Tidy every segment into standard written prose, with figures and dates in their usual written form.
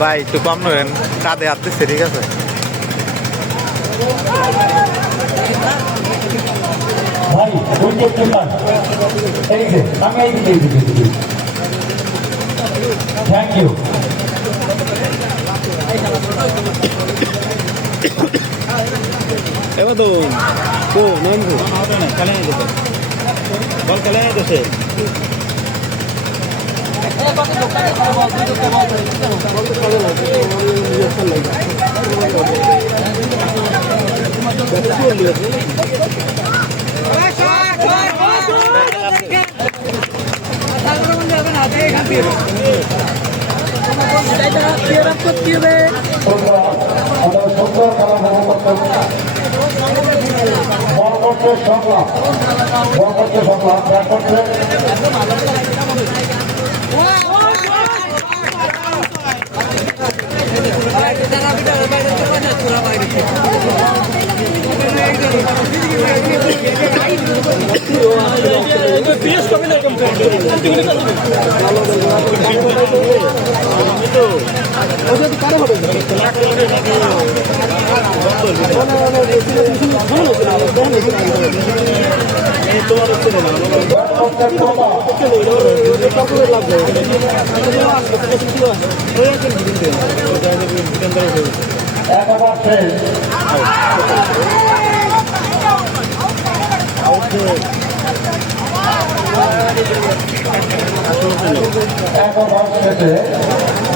ভাই একটু কম নেবেন, কাঁধে আসতেছে, ঠিক আছে? ভাই উইকেট কিপার এই যে আমি এইদিকে থ্যাংক ইউ। এবার তো নন্দু খেলে নাই দেশে, বল খেলে নাই দেশে। সুন্দর খেলা বল করছে সংলাপ, বল করছে সংলাপ, ব্যাট করছে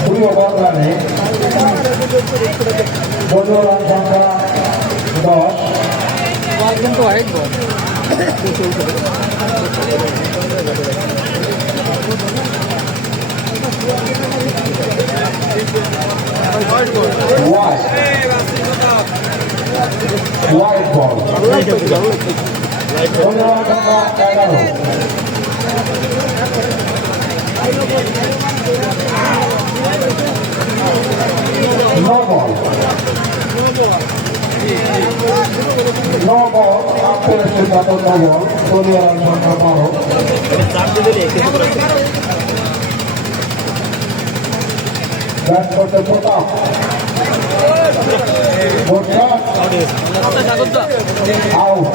দুই ওভার রানে দলীয় রান সংখ্যা 10। কিন্তু অনেক বল হোয়াইট বল দলীয় রান সংখ্যা 11। नो बॉल आपके रस्ते का तो नो बॉल दलीय रान संख्या 12। बैट करते प्रताप आउट।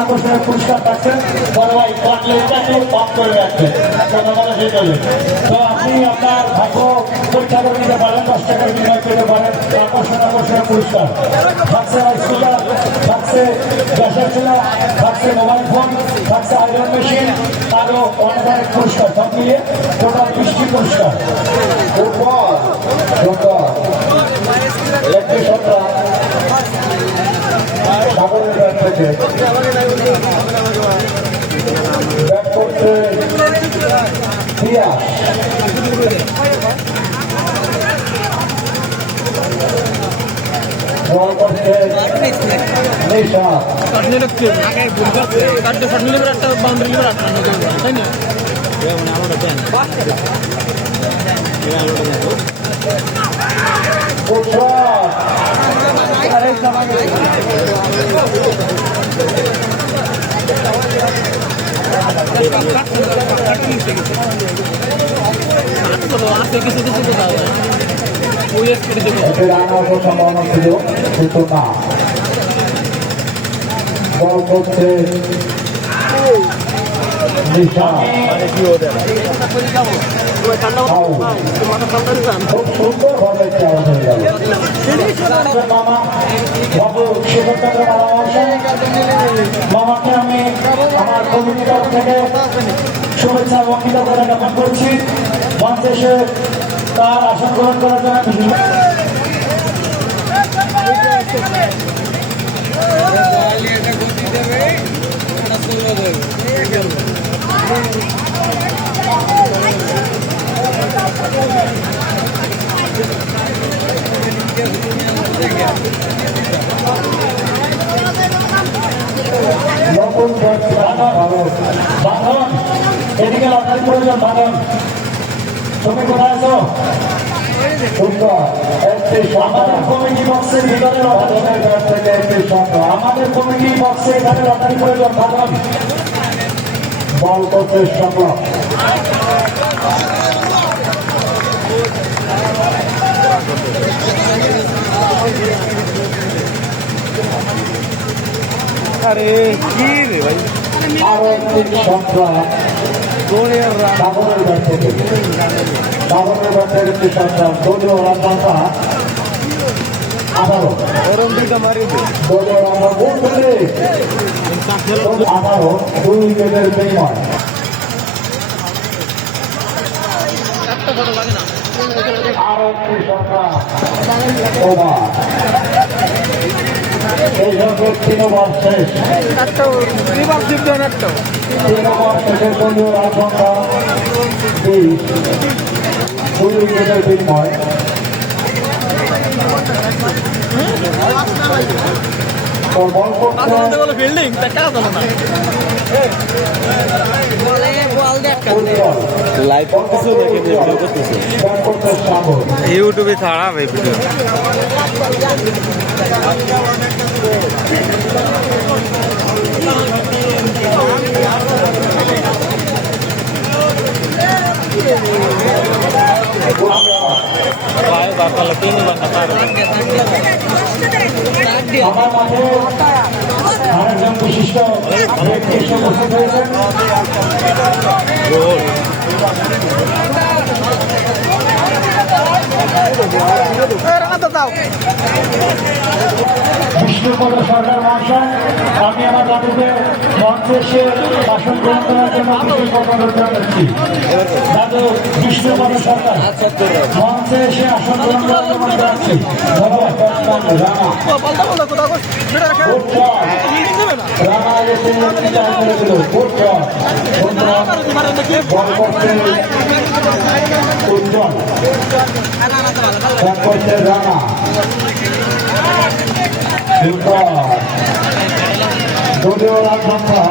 আকর্ষণের পুরস্কার পাচ্ছেন বড় ভাই কম করে রাখছেন, তো আপনি আপনার ভাগ্য পরীক্ষা করে নিতে পারেন, 10 টাকার বিনিময় পেতে পারেন আকর্ষণের পুরস্কার। থাকছে স্কুটার, থাকছে গ্যাসের চুলা, থাকছে মোবাইল ফোন, থাকছে আয়রন মেশিন, আরো অনেক পুরস্কার, সব মিলিয়ে টোটাল 20টি পুরস্কার। সাগরের ব্যাট থেকে ব্যাট করছে পিয়াস, বল করছে নিশা। সম্ভাবনা ছিল কিন্তু না। বল করছে নিশা, খুব সুন্দর ভাবে মামা বাবু মামাকে আমি আমার কমিটির তরফ থেকে শুভেচ্ছা এবং কৃতজ্ঞতা জ্ঞাপন করছি। মঞ্চে এসে তার আসন গ্রহণ করার জন্য নতুন বাঁধন, এদিকে লটারি প্রয়োজন। বাঁধন, তুমি কোথায় আছো? আমাদের কমিটি বক্সের ভিতরে বাঁধনের ব্যাট থেকে একটি সংগ্রহ। আমাদের কমিটি বক্সে এখানে লটারি প্রয়োজন। বাঁধন বল করছে সংগ্রাম। আরে কি রে ভাই, আরো একটি সংগ্রাম সাগরের ব্যাট থেকে, সাগরের ব্যাট থেকে একটি সংগ্রাম। দলীয় রাজমাতা আবারও ওরম দুইটা মারি দে। দলীয় রাজা গোল করে আবারও 2 উইকেটের বিনিময়। আরো একটি সংগ্রাম ওভার। এই সঙ্গে 3 ওভার শেষ। 3 ওভার শেষে দলীয় রাজমাতা 20, 2 উইকেটের বিনিময়। তো বল করছে ফিল্ডিং টাকা তো না উজ্জ্বল। লাইভ কিছু দেখে ভিডিও করতেছে, ব্যাট করছে সাগর। ইউটিউবে ছাড়া ভাই ভিডিও। ভাই বাপালে তিন ঘন্টা পার আমার মাঠে আরেকজন বিশিষ্ট ব্যক্তি এসে উপস্থিত হয়েছেন। গোল। বিষ্ণুপদ সরকার মহাশয়, আমি আমার দাদুকে মঞ্চে এসে ভাষণ গ্রহণ করার জন্য বিশেষ অনুরোধ জানাচ্ছি। দাদু বিষ্ণুপদ সরকার মঞ্চে এসে আসন গ্রহণ করার জন্য জানাচ্ছি। ধন্যবাদ। Rana Good job. রানা এসে চার করে দিল। Good job. বল করছে উজ্জ্বল, ব্যাট করছে রানা। দলীয় রান সংখ্যা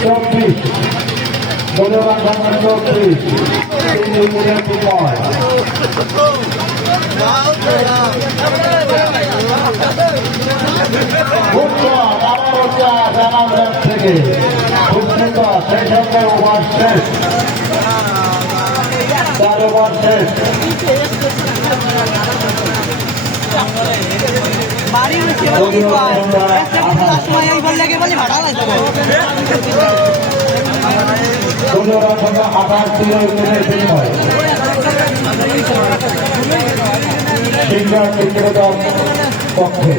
34, দলীয় রান সংখ্যা 34, 3 উইকেটের বিনিময়। Good job, আবারও চার রানার ব্যাট থেকে। খুব সুন্দর, সেই সঙ্গে ওভার শেষ। 4 ওভার শেষ। দলীয় রান সংখ্যা 28, 3 উইকেটের বিনিময়। সিঙ্গার ক্রিকেটার পক্ষে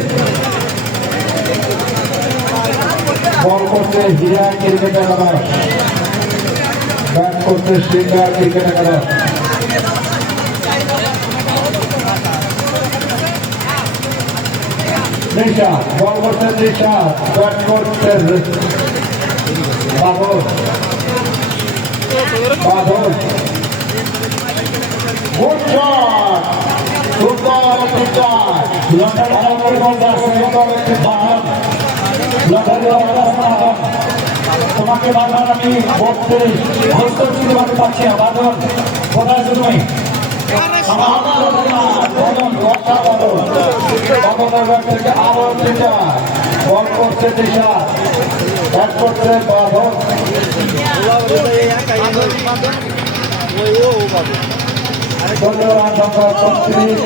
বল করছে হীরা ক্রিকেট একাদশ, ব্যাট করছে সিঙ্গার ক্রিকেট একাদশ। নিশাদ, বল করছে নিশাদ, ব্যাট করছে বাদল। বাদল গুড শট, ফুটবল পিচার লটারি আউটের বল একটি বাঁধন, লটারি বাঁধন। তোমাকে বাঁধন আমি 32 তোমাকে পাচ্ছি না। বাঁধন কোথায় আছো তুমি? আরো পিচার বল করছে দিশা, ব্যাট করছে বাঁধন। ধন্যবাদ সংখ্যা 36।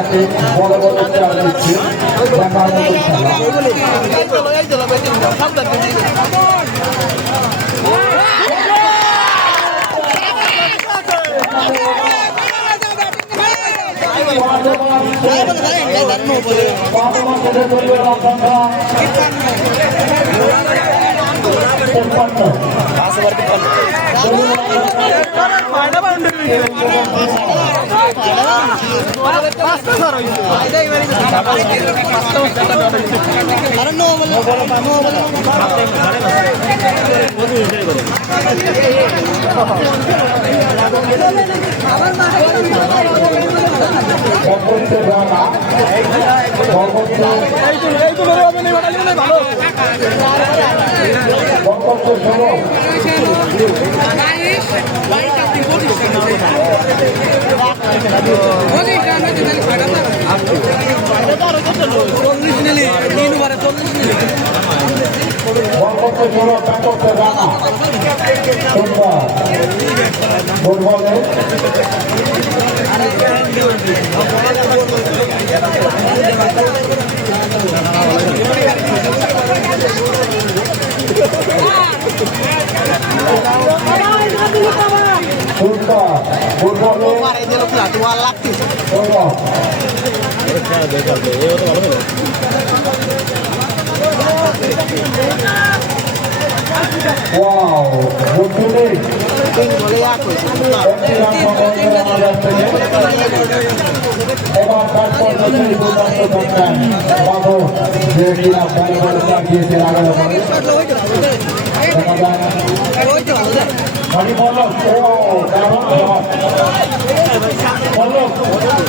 আছে বড় বড় চাল দিচ্ছে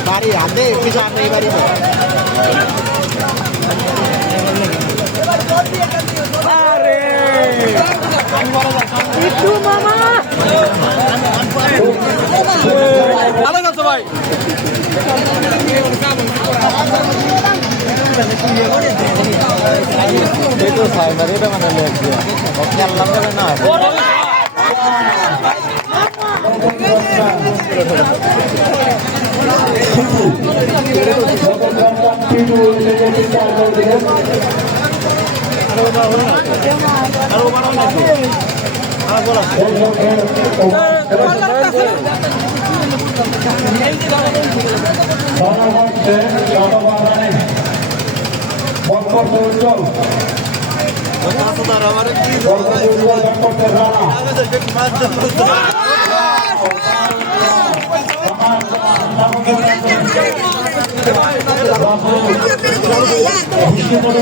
বাড়ি হাতে কিছু আর নেই বাড়ি ভাই এই তো সাইবারে এটা মানে লোক দিয়ে খেললাম যাবে না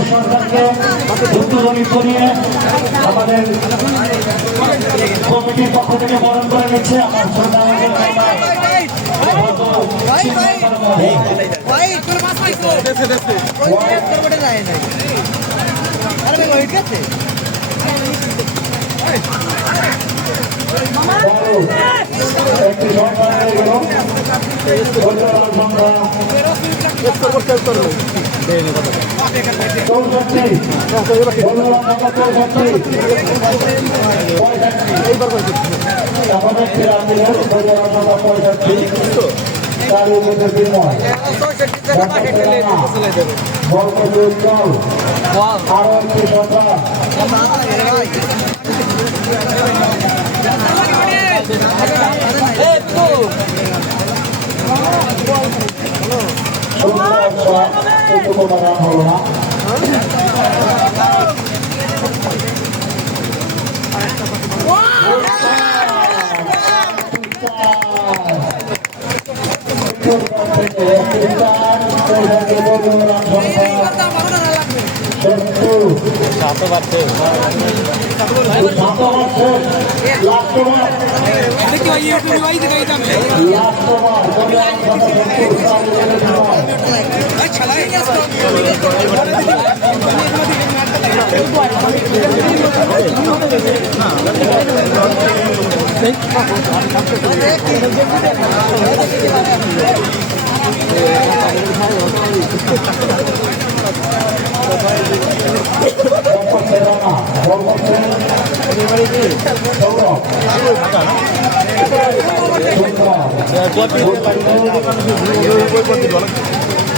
সরকারকে উদ্বোধনী করিয়ে আমাদের কমিটির পক্ষ থেকে বরণ করে নিচ্ছে আমার একটি সরকার আরো একটি সরকার হলো না সাথে বাড়ছে What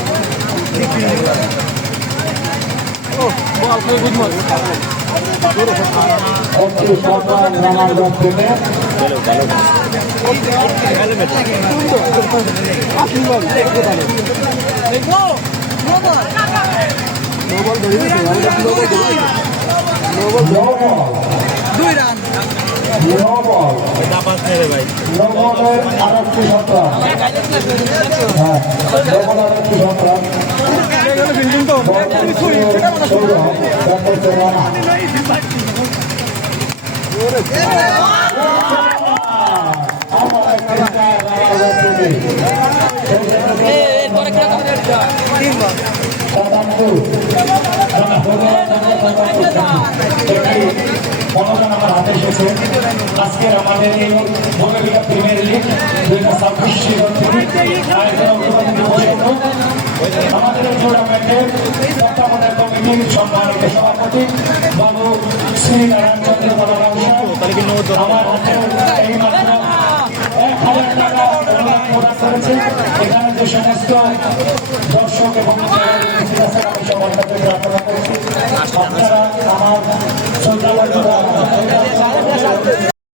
একটি সরকার নামার থেকে দুই রান নবলের আরেকটি সন্তান হ্যাঁ নবল আরেকটি সন্তান মনোদান আমার হাতে এসেছে আজকের আমাদের এই ভোগেলিকা প্রিমিয়ার লিগ 2026 আমাদের এই টুর্নামেন্টের তত্ত্বাবধায়ক কমিটির সম্মানিত সভাপতি বাবু শ্রী নারায়ণ চন্দ্র বলরাম আমার হাতে এই মাত্র 1,000 টাকা অনুদান প্রদান করেছে এখানে যে সমস্ত দর্শক এবং আমি সবার কাছে প্রার্থনা করছি আপনারা